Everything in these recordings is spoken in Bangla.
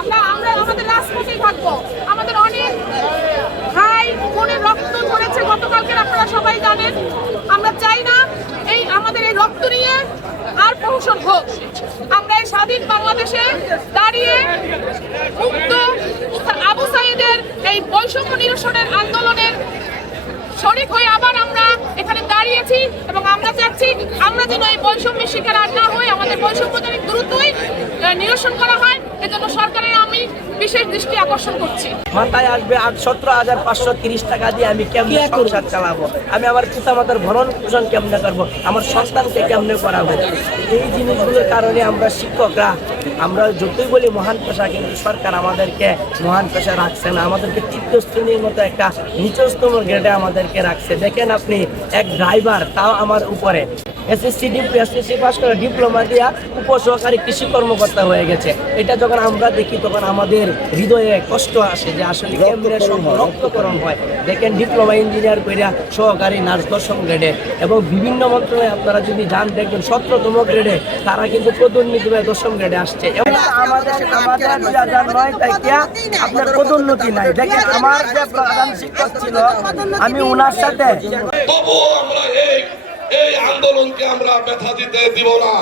আমরা আমরা আমাদের রাজপথেই থাকব। আমাদের অনেক ভাই বোনের রক্ত ধরেছে গতকালকে, আপনারা সবাই জানেন। আমরা চাই না এই, আমাদের এই রক্ত নিয়ে আর প্রহসন হোক। আমরা এই স্বাধীন বাংলাদেশে দাঁড়িয়ে মুক্ত আবু সাইদের এই বৈষম্য নিরসনের আন্দোলনের শরিক হয়ে আবার আমরা এখানে দাঁড়িয়েছি এবং আমরা চাচ্ছি আমরা যেন এই বৈষম্যের শিকার আর না হই, আমাদের বৈষম্য নিরসন করা হয় এজন্য সরকারের আমি বিশেষ দৃষ্টি আকর্ষণ করছি। মাথায় আসবে আট সতেরো হাজার পাঁচশো তিরিশ টাকা দিয়ে আমি কেমনে সংসার চালাবো? আমি আমার পিতা মাতার ভরণ পোষণ কেমনে করব? আমার সন্তানকে কেমনে করাবো? এই জিনিসগুলোর কারণে আমরা শিক্ষকরা আমরা যতই বলি মহান পেশা কিন্তু সরকার আমাদেরকে মহান পেশা রাখছে না। আমাদেরকে তৃতীয় শ্রেণির মতো একটা নিচস্তম গ্রেডে আমাদেরকে রাখছে। দেখেন আপনি এক ড্রাইভার তাও আমার উপরে। এসএসসি এসএসসি পাস করে ডিপ্লোমা দিয়া উপসহকারী কৃষি কর্মকর্তা হয়ে গেছে। এটা যখন আমরা দেখি তখন আমাদের হৃদয়ে কষ্ট আসে যে আসলে সব রক্তকরণ হয়। দেখেন ডিপ্লোমা ইঞ্জিনিয়ার কইরা সহকারী নার্স দশম গ্রেডে এবং বিভিন্ন মন্ত্রণালয়ে আপনারা যদি যান দেখবেন সতেরোতম গ্রেডে তারা কিন্তু পদোন্নতি হয়ে দশম গ্রেডে আসছে। এবং আমাদের আমাদের দুই হাজার নয় থেকে আপনার পদোন্নতি নাই। দেখেন আমার যে প্রধান শিক্ষক ছিল আমি ওনার সাথে আন্দোলনকে আমরা ব্যথা দিতে দিব না।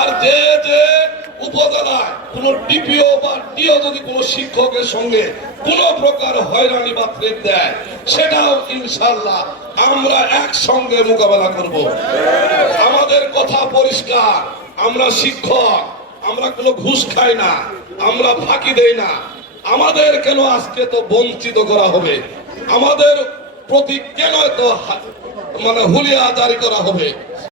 আর যে যে উপজেলায় কোন ডিপিও বা ডিও যদি কোনো শিক্ষকের সঙ্গে কোন প্রকার হয়রানি বা থ্রেট দেয়, সেটাও ইনশাল্লাহ আমরা একসঙ্গে মোকাবেলা করব। আমাদের কথা পরিষ্কার, আমরা শিক্ষক, আমরা কোনো ঘুষ খাই না, আমরা ফাঁকি দেই না। আমাদের কেন আজকে তো বঞ্চিত করা হবে? আমাদের প্রতি কেন এত মানে হুলিয়া জারি করা হবে?